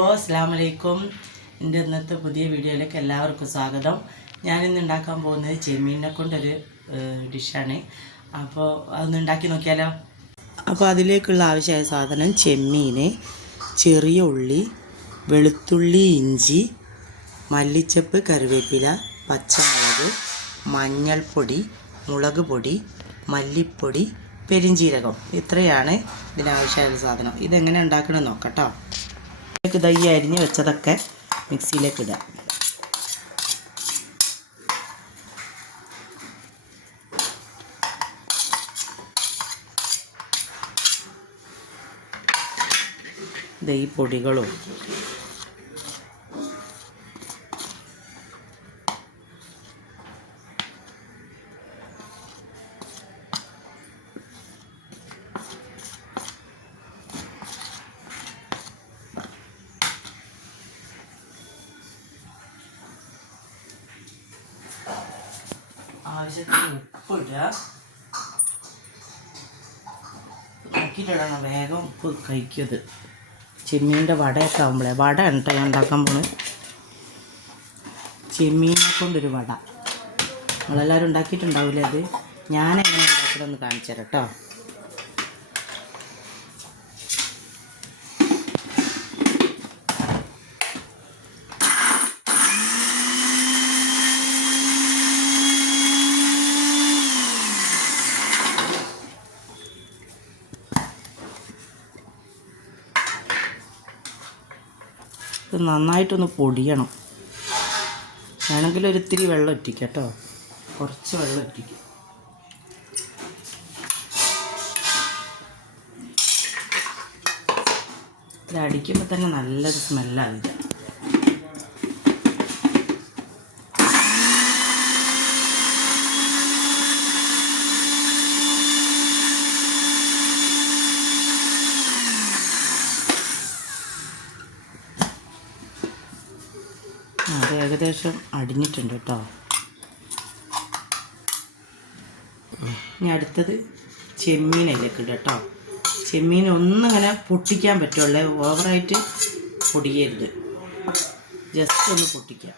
അസ്സലാമലൈക്കും. എൻ്റെ ഇന്നത്തെ പുതിയ വീഡിയോയിലേക്ക് എല്ലാവർക്കും സ്വാഗതം. ഞാനിന്ന് ഉണ്ടാക്കാൻ പോകുന്നത് ചെമ്മീനെ കൊണ്ടൊരു ഡിഷാണ്. അപ്പോൾ അതൊന്ന് ഉണ്ടാക്കി നോക്കിയാലോ. അപ്പോൾ അതിലേക്കുള്ള ആവശ്യമായ സാധനം ചെമ്മീൻ, ചെറിയ ഉള്ളി, വെളുത്തുള്ളി, ഇഞ്ചി, മല്ലിച്ചപ്പ്, കറിവേപ്പില, പച്ചമുളക്, മഞ്ഞൾപ്പൊടി, മുളക് പൊടി, മല്ലിപ്പൊടി, പെരിഞ്ചീരകം. ഇത്രയാണ് ഇതിനാവശ്യമായ സാധനം. ഇതെങ്ങനെ ഉണ്ടാക്കണമെന്ന് നോക്കാം കേട്ടോ. ദൈ അരിഞ്ഞ് വെച്ചതൊക്കെ മിക്സിയിലേക്ക് ഇടുക. ദൈ പൊടികളും ആവശ്യത്തിന് ഉപ്പിടുക. നോക്കിയിട്ടിടണം, വേഗം ഉപ്പ് കഴിക്കത്. ചെമ്മീൻ്റെ വടയൊക്കെ ആകുമ്പോഴേ വട കേട്ടോ ഞാൻ ഉണ്ടാക്കാൻ പോകുന്നത്. ചെമ്മീനെ കൊണ്ടൊരു വട നമ്മളെല്ലാവരും ഉണ്ടാക്കിയിട്ടുണ്ടാവില്ലേ? അത് ഞാനെങ്ങനെ ഉണ്ടാക്കണമെന്ന് കാണിച്ചു തരാം കേട്ടോ. ഇത് നന്നായിട്ടൊന്ന് പൊടിയണം. വേണമെങ്കിൽ ഒരിത്തിരി വെള്ളം ഒറ്റിക്കാം കേട്ടോ. കുറച്ച് വെള്ളം ഒറ്റിക്കും. ഇത് അടിക്കുമ്പോൾ തന്നെ നല്ലൊരു സ്മെല്ലാണ് ഇത്. അത് ഏകദേശം അടിഞ്ഞിട്ടുണ്ട് കേട്ടോ. ഇനി അടുത്തത് ചെമ്മീനിലേക്ക് ഇടുക കേട്ടോ. ചെമ്മീൻ ഒന്നിങ്ങനെ പൊട്ടിക്കാൻ പറ്റുള്ളൂ, ഓവറായിട്ട് പൊടിയരുത്, ജസ്റ്റ് ഒന്ന് പൊട്ടിക്കുക.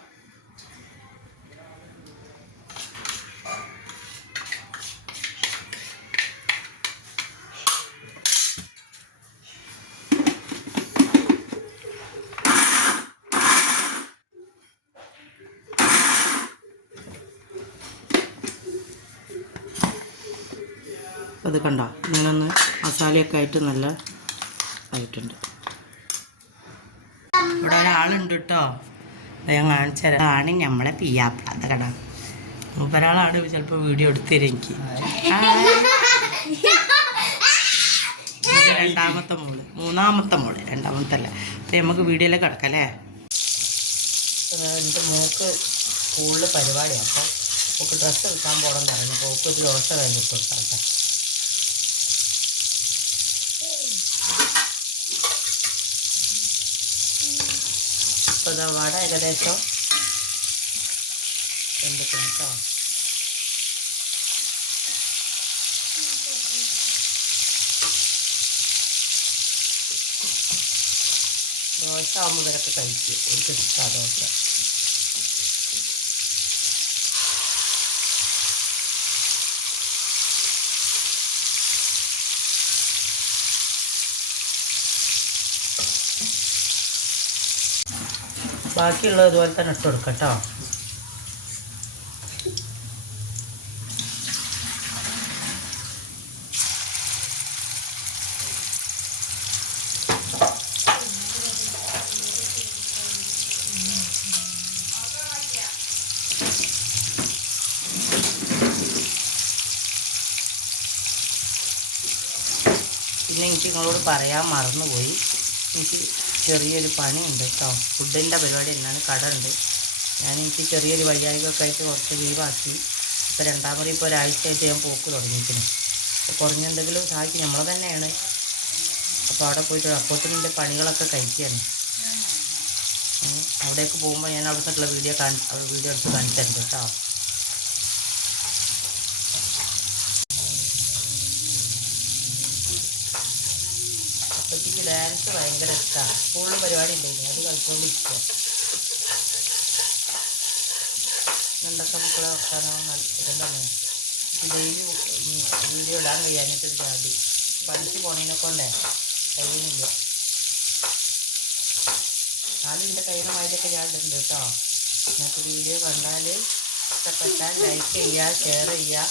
അത് കണ്ടോ, ഇങ്ങനൊന്ന് മസാലയൊക്കെ ആയിട്ട് നല്ല ആയിട്ടുണ്ട്. ഇവിടെ ഒരാളുണ്ട് കേട്ടോ, ഞാൻ കാണിച്ചു തരാം. ആണ് നമ്മളെ പിയാപ്പ. അത് കണ്ട മൂപ്പരാളാണ് ചിലപ്പോൾ വീഡിയോ എടുത്തുതരും എനിക്ക്. രണ്ടാമത്തെ മോള്, മൂന്നാമത്തെ മോള്, രണ്ടാമത്തെ അല്ല. അപ്പം നമുക്ക് വീഡിയോയിലേക്ക് കിടക്കാം അല്ലേ. എൻ്റെ മോക്ക് സ്കൂളിൽ പരിപാടിയാണ്. അപ്പം നമുക്ക് ഡ്രസ്സ് എടുക്കാൻ പോകണമെന്ന് പറഞ്ഞു. അപ്പോൾ ഒരു ദോശ കഴിഞ്ഞിട്ട് കൊടുക്കാം. അപ്പോൾ ഇതാ വട ഏകദേശം എന്തൊക്കെയാണ് കേട്ടോ. ദോശ ആകുമ്പോൾ ഇവരൊക്കെ കഴിക്കും. എനിക്ക് ഇഷ്ടമാണ് ദോശ. ബാക്കിയുള്ളത് ഇതുപോലെ തന്നെ ഇട്ട് കൊടുക്കാം കേട്ടോ. പിന്നെ എനിക്ക് നിങ്ങളോട് പറയാൻ മറന്നുപോയി, എനിക്ക് ചെറിയൊരു പണിയുണ്ട് കേട്ടോ. ഫുഡിൻ്റെ പരിപാടി തന്നെയാണ്, കട ഉണ്ട്. എനിക്ക് ചെറിയൊരു വയ്യായികയൊക്കെ ആയിട്ട് കുറച്ച് ലീവാക്കി. ഇപ്പോൾ രണ്ടാമത് ഇപ്പോൾ ഒരാഴ്ചയായിട്ട് ഞാൻ പോക്ക് തുടങ്ങിയിരിക്കുന്നു. അപ്പോൾ കുറഞ്ഞെന്തെങ്കിലും സഹായിക്കും, നമ്മൾ തന്നെയാണ്. അപ്പോൾ അവിടെ പോയിട്ട് അപ്പോഴത്തേനും എൻ്റെ പണികളൊക്കെ കഴിക്കുകയാണ്. അവിടേക്ക് പോകുമ്പോൾ ഞാൻ അവിടുത്തെ വീഡിയോ എടുത്ത് കാണിച്ചു തരുന്നുണ്ട് കേട്ടോ. അപ്പോഴത്തേക്ക് ഡാൻസ് ഭയങ്കര ഇഷ്ടമാണ്. സ്കൂളിൽ പരിപാടി ഉണ്ടായിരുന്നു, അത് കളിച്ചുകൊണ്ടിരിക്കുക. എന്തൊക്കെ മക്കളെ വെക്കാനോ ഇതുണ്ടല്ലോ, ഡെയിലി വീഡിയോ ഇടാൻ കഴിയാഞ്ഞിട്ടൊരു ജാതി. പഠിച്ച് പോണതിനെ കൊണ്ടേ കഴിയുന്നില്ല. ആദ്യം എൻ്റെ കയ്യിൽ മൈലൊക്കെ ഞാൻ ഇടുന്നുണ്ട് കേട്ടോ. നിങ്ങൾക്ക് വീഡിയോ കണ്ടാൽ ഇഷ്ടപ്പെട്ടാൽ ലൈക്ക് ചെയ്യുക, ഷെയർ ചെയ്യുക,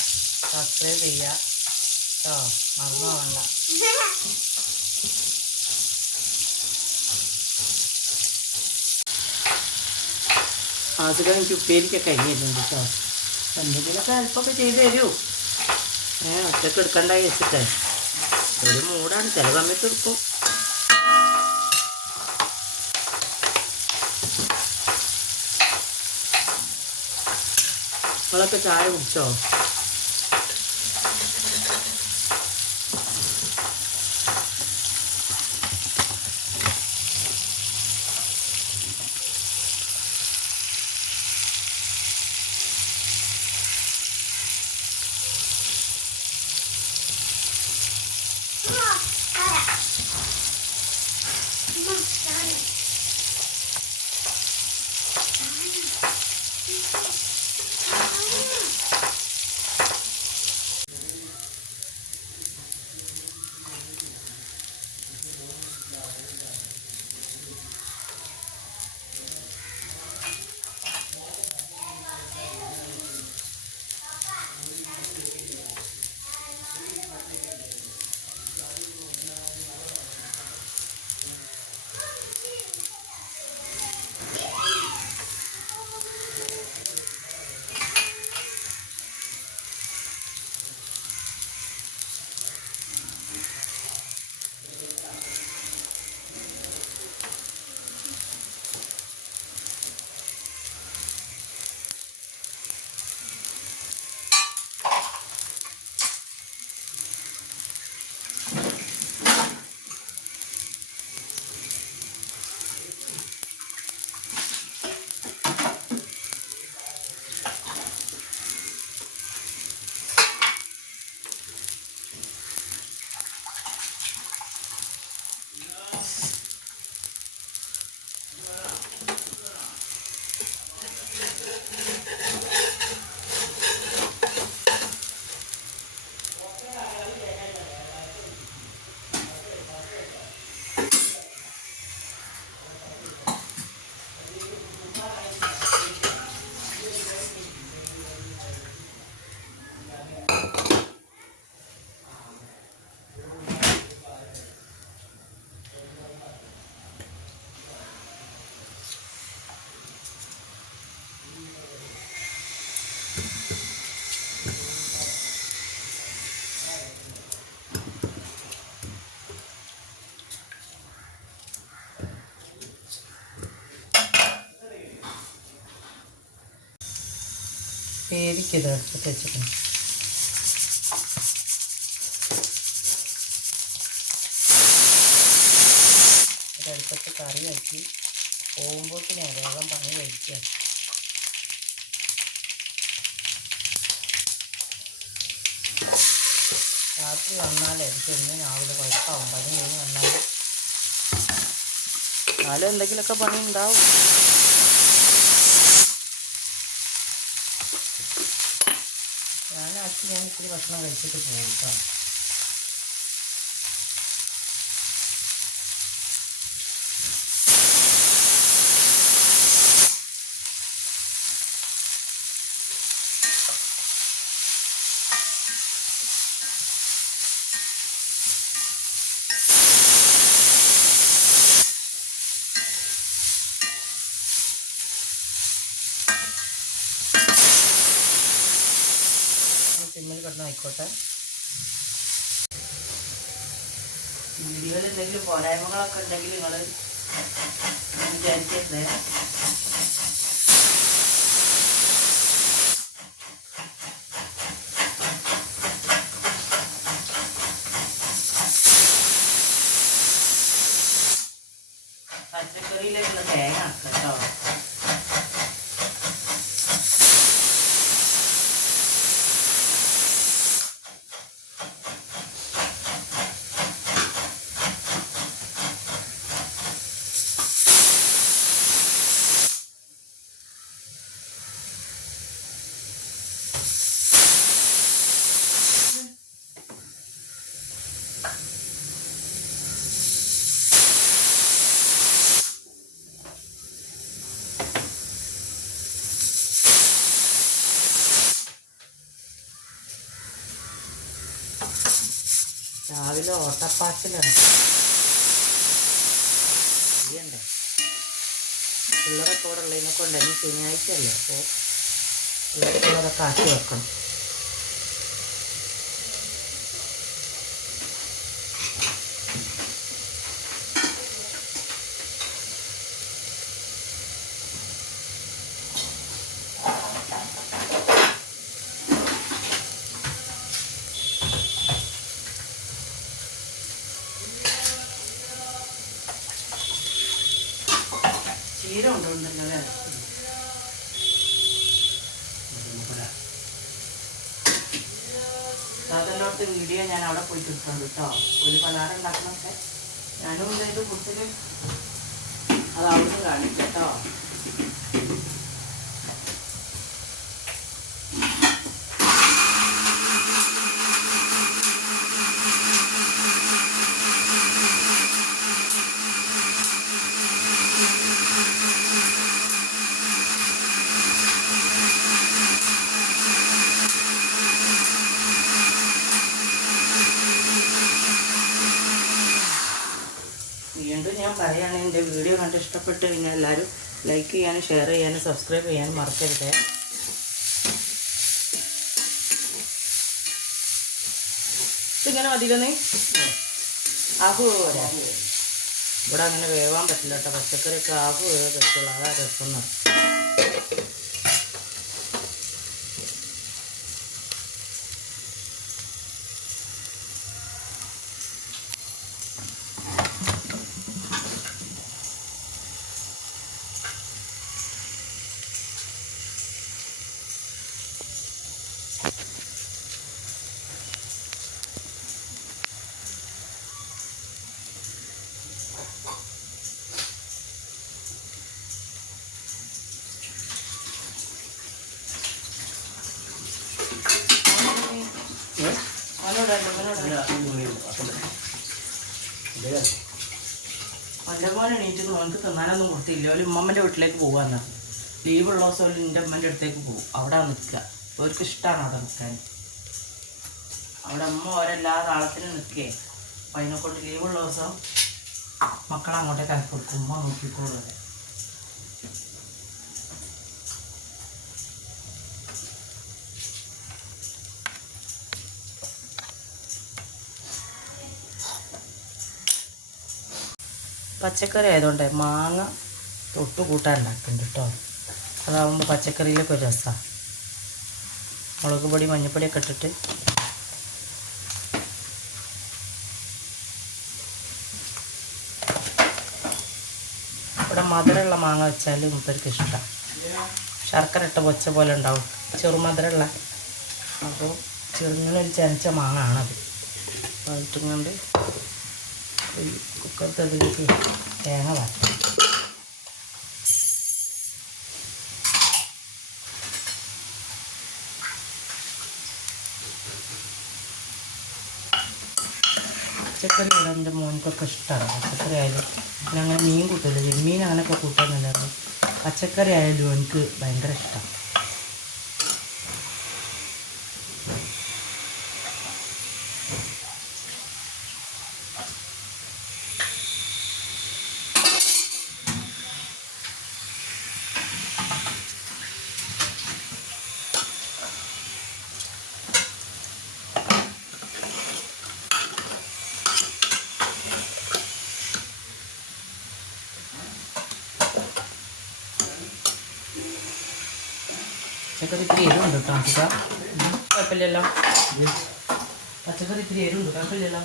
സബ്സ്ക്രൈബ് ചെയ്യുക കേട്ടോ. മറന്നു പോകണ്ട. ആദ്യം എനിക്ക് ഉപ്പേരിക്കൊക്കെ കഴിഞ്ഞിരുന്നുണ്ട് കേട്ടോ. എന്തെങ്കിലുമൊക്കെ ഹെൽപ്പൊക്കെ ചെയ്ത് തരൂ. ഒറ്റക്ക് എടുക്കണ്ടായി വെച്ചിട്ട് ഒരു മൂടാണ്, ചില സമയത്ത് എടുക്കും. നിങ്ങളൊക്കെ ചായ കുടിച്ചോ? പേരിക്കത് അടുപ്പത്ത് വെച്ചിട്ടുണ്ട്. ഒരടുപ്പത്ത് കറി വെച്ച് പോകുമ്പോഴത്തേനെ വേഗം പണി കഴിക്കുക. രാത്രി വന്നാലേ ചെന്ന് രാവിലെ കുഴപ്പമാവും. പണി കഴിഞ്ഞ് വന്നാൽ നാളെ എന്തെങ്കിലുമൊക്കെ പണി ഉണ്ടാവും. ഞാൻ ഇത്തിരി ഭക്ഷണം കഴിച്ചിട്ട് പോകും കേട്ടോ. സിമ്മിൽ കിടന്ന് ആയിക്കോട്ടെ. വീഡിയോയിൽ എന്തെങ്കിലും പോരായ്മകളൊക്കെ ഉണ്ടെങ്കിൽ നിങ്ങൾ വിചാരിക്കരുത്. പച്ചക്കറിയിലേക്കുള്ള തേങ്ങ ആക്കാം കേട്ടോ. രാവിലെ ഓട്ടപ്പാച്ചിലാണ്. ചെയ്യണ്ടേ പിള്ളേരൊക്കെ ഇവിടെ ഉള്ളതിനെ കൊണ്ട് തന്നെ ശനിയാഴ്ച അല്ലേ, അപ്പോൾ പിള്ളേർക്കുള്ളതൊക്കെ ആക്കി വെക്കണം. ചീര ഉണ്ടല്ലോ അല്ലേ? അതിലോട്ട് വീഡിയോ ഞാൻ അവിടെ പോയിട്ട് ഇട്ടുണ്ട് കേട്ടോ. ഒരു പലഹാരം ഉണ്ടാക്കണമൊക്കെ ഞാനും ഇത് കുട്ടിൽ അത് അവിടുന്ന് കാണിക്കാം കേട്ടോ. വീണ്ടും ഞാൻ പറയുകയാണെങ്കിൽ എൻ്റെ വീഡിയോ കണ്ട് ഇഷ്ടപ്പെട്ട് കഴിഞ്ഞാൽ എല്ലാവരും ലൈക്ക് ചെയ്യാനും ഷെയർ ചെയ്യാനും സബ്സ്ക്രൈബ് ചെയ്യാനും മറക്കരുത്. ഇതിങ്ങനെ മതിയെന്ന് ആഹു പോരാ. ഇവിടെ അങ്ങനെ വേവാൻ പറ്റില്ല കേട്ടോ. പച്ചക്കറിയൊക്കെ ആഹു വേവേ പറ്റുള്ളൂ. അതാ രസം. എൻ്റെ മോനെ എണീറ്റ് മോനക്ക് തിന്നാനൊന്നും കൊടുത്തില്ല. ഒരു ഉമ്മമ്മൻ്റെ വീട്ടിലേക്ക് പോകാമെന്ന്. ലീവുള്ള ദിവസം എൻ്റെ അമ്മൻ്റെ അടുത്തേക്ക് പോകും. അവിടെ നിൽക്കുക. അവർക്ക് ഇഷ്ടമാണ് അവിടെ നിൽക്കാൻ. അവിടെ അമ്മ ഓരെല്ലാ നാളത്തിനും നിൽക്കേ. അപ്പം അതിനെക്കൊണ്ട് ലീവുള്ള ദിവസം മക്കളെ അങ്ങോട്ടേക്ക് ആക്കി കൊടുക്കും. ഉമ്മ നോക്കിക്കോളൂ. അവിടെ പച്ചക്കറി ആയതുകൊണ്ട് മാങ്ങ തൊട്ട് കൂട്ടാൻ ഉണ്ടാക്കുന്നുണ്ട് കേട്ടോ. അതാവുമ്പോൾ പച്ചക്കറിയിലൊക്കെ ഒരു രസമാണ്. മുളക് പൊടി മഞ്ഞൾപ്പൊടിയൊക്കെ ഇട്ടിട്ട് ഇവിടെ മധുരമുള്ള മാങ്ങ വെച്ചാൽ മുപ്പർക്ക് ഇഷ്ടമാണ്. ശർക്കര ഇട്ട പൊച്ച പോലെ ഉണ്ടാവും, ചെറുമധുരമുള്ള. അപ്പോൾ ചെറുങ്ങനൊരു ചനച്ച മാങ്ങ ആണത്. അപ്പോൾ അതിട്ടും കൊണ്ട് കുക്കറിലേക്ക് തേങ്ങ വാട്ടും. പച്ചക്കറി ഇവിടെ എൻ്റെ മോനക്കൊക്കെ ഇഷ്ടമാണ്. പച്ചക്കറി ആയാലും പിന്നെ അങ്ങനെ മീൻ കൂട്ടില്ല. ചെമ്മീൻ അങ്ങനെയൊക്കെ കൂട്ടാന്നുണ്ടായിരുന്നു. പച്ചക്കറി ആയാലും എനിക്ക് ഭയങ്കര ഇഷ്ടമാണ്. പച്ചക്കറി ഇത്തിരി എരിവുണ്ട് കേട്ടോ. കുഴപ്പമില്ലല്ലോ. പച്ചക്കറി ഇത്തിരി എരിവുണ്ട്, കുഴപ്പമില്ലല്ലോ.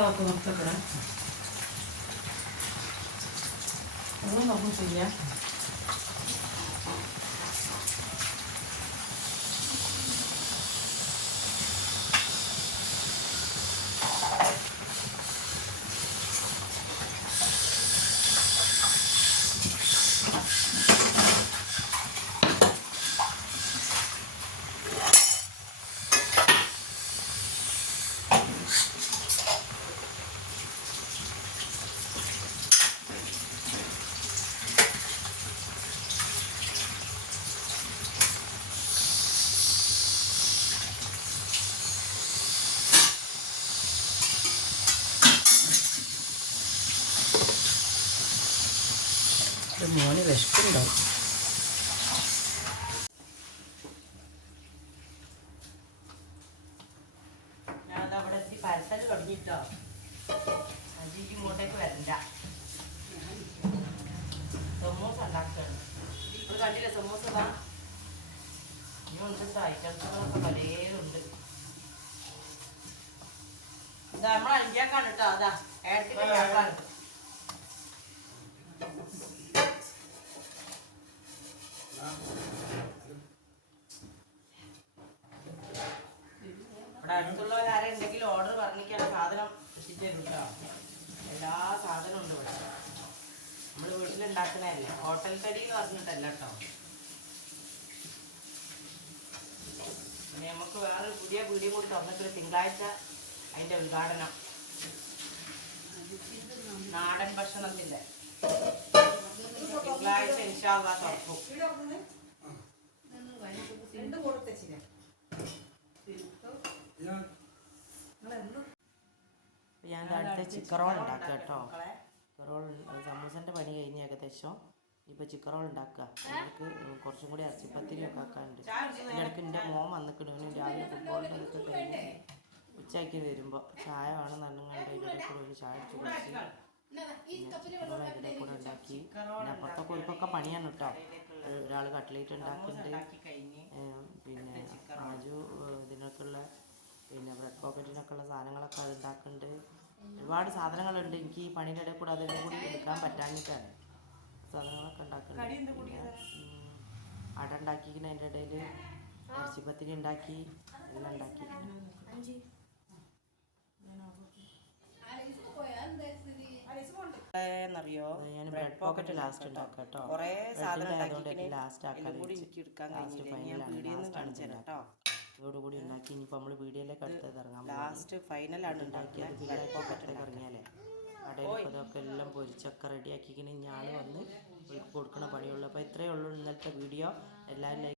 അതൊക്കെ നിർത്തക്കട ഒന്നും നോക്കും ചെയ്യാം. മോന് വിശക്കുണ്ടാവും. ഞാനത് അവിടെ എത്തി പരത്തൽ തുടങ്ങിട്ടോ. അജിക്ക് ഇങ്ങോട്ടേക്ക് വരണ്ട. സമൂസ ഉണ്ടാക്കുകയാണ്. ഇപ്പോൾ കണ്ടില്ല സമൂസ ഇതാ ഇനിയുണ്ട്. ഐറ്റംസുകളൊക്കെ പലതുണ്ട്. ഇതാ നമ്മൾ അഞ്ചാക്കാണ് കേട്ടോ. അതാ ഏടത്തിൻ്റെ വ്യാപാരം. ഇവിടെ അടുത്തുള്ളവരാരെന്തെങ്കിലും ഓർഡർ പറഞ്ഞിട്ടാണ് സാധനം എത്തിച്ചു തരും കേട്ടോ. എല്ലാ സാധനവും ഉണ്ട് ഇവിടെ. നമ്മൾ വീട്ടിലുണ്ടാക്കുന്നതല്ലേ, ഹോട്ടൽ തടി എന്ന് പറഞ്ഞിട്ടല്ല കേട്ടോ. പിന്നെ നമുക്ക് വേറെ പുതിയ വീഡിയോ കൂടി തുറന്നിട്ട് തിങ്കളാഴ്ച അതിൻ്റെ ഉദ്ഘാടനം നാടൻ ഭക്ഷണത്തിൻ്റെ തിങ്കളാഴ്ച ഇൻഷാ അല്ലാഹ് തുറക്കും. ഞാൻ അടുത്ത ചിക്കൻ റോൾ ഉണ്ടാക്കുക കേട്ടോ. ചിക്കൻ റോൾ സമൂസൻ്റെ പണി കഴിഞ്ഞ് ഏകദേശം. ഇപ്പോൾ ചിക്കൻ റോൾ ഉണ്ടാക്കുക. നമുക്ക് കുറച്ചും കൂടി ഇറച്ചിപ്പത്തിരിയൊക്കെ ആക്കാനുണ്ട്. ഇതിനിടയ്ക്ക് എൻ്റെ മോൻ വന്നിക്കണു. രാവിലെ ഫുട്ബോളിൻ്റെ അതൊക്കെ കഴിഞ്ഞ് ഉച്ചയ്ക്ക് വരുമ്പോൾ ചായ വേണം നന്നുകൊണ്ട് ഇതിൻ്റെ കൂടെ ഒരു ചായ അടിച്ച് കുടിച്ച് ഇതിൻ്റെ കൂടെ ഉണ്ടാക്കി. പിന്നെ അപ്പുറത്തൊക്കെ ഒരുക്കൊക്കെ പണിയാണ് കേട്ടോ. ഒരാൾ കട്ട്ലേറ്റ് ഉണ്ടാക്കുന്നുണ്ട്. പിന്നെ ആജു ഇതിനൊക്കെയുള്ള പിന്നെ ബ്രെഡ് പോക്കറ്റിനൊക്കെ ഉള്ള സാധനങ്ങളൊക്കെ അത് ഉണ്ടാക്കുന്നുണ്ട്. ഒരുപാട് സാധനങ്ങളുണ്ട്. എനിക്ക് ഈ പണിയുടെ ഇടയിൽ കൂടെ അതെല്ലാം കൂടി എടുക്കാൻ പറ്റാഞ്ഞിട്ടാണ് സാധനങ്ങളൊക്കെ ഉണ്ടാക്കുന്നുണ്ട്. അട ഉണ്ടാക്കിക്കുന്ന അതിൻ്റെ ഇടയിൽ ഇറച്ചിപ്പത്തിരി ഉണ്ടാക്കി എല്ലാം ഉണ്ടാക്കി. എന്നറിയോ ഞാൻ ബ്രെഡ് പോക്കറ്റ് ലാസ്റ്റ് ഉണ്ടാക്കാം കേട്ടോ. കുറേ സാധനം ലാസ്റ്റ് ആക്കാൻ ഇതോടുകൂടി ഉണ്ടാക്കി. ഇനിയിപ്പോൾ നമ്മൾ വീഡിയോയിലേക്ക് അടുത്തത് ഇറങ്ങാം. ലാസ്റ്റ് ഫൈനലാണ് ഉണ്ടാക്കിയത്. ബ്രെഡ് പോക്കറ്റിലേക്ക് ഇറങ്ങിയാലേ കടയിൽ അതൊക്കെ എല്ലാം പൊരിച്ചൊക്കെ റെഡിയാക്കിക്കണേ ഞാൻ വന്ന് കൊടുക്കണ പണിയുള്ളൂ. അപ്പോൾ ഇത്രയേ ഉള്ളൂ ഇന്നത്തെ വീഡിയോ. എല്ലാവരും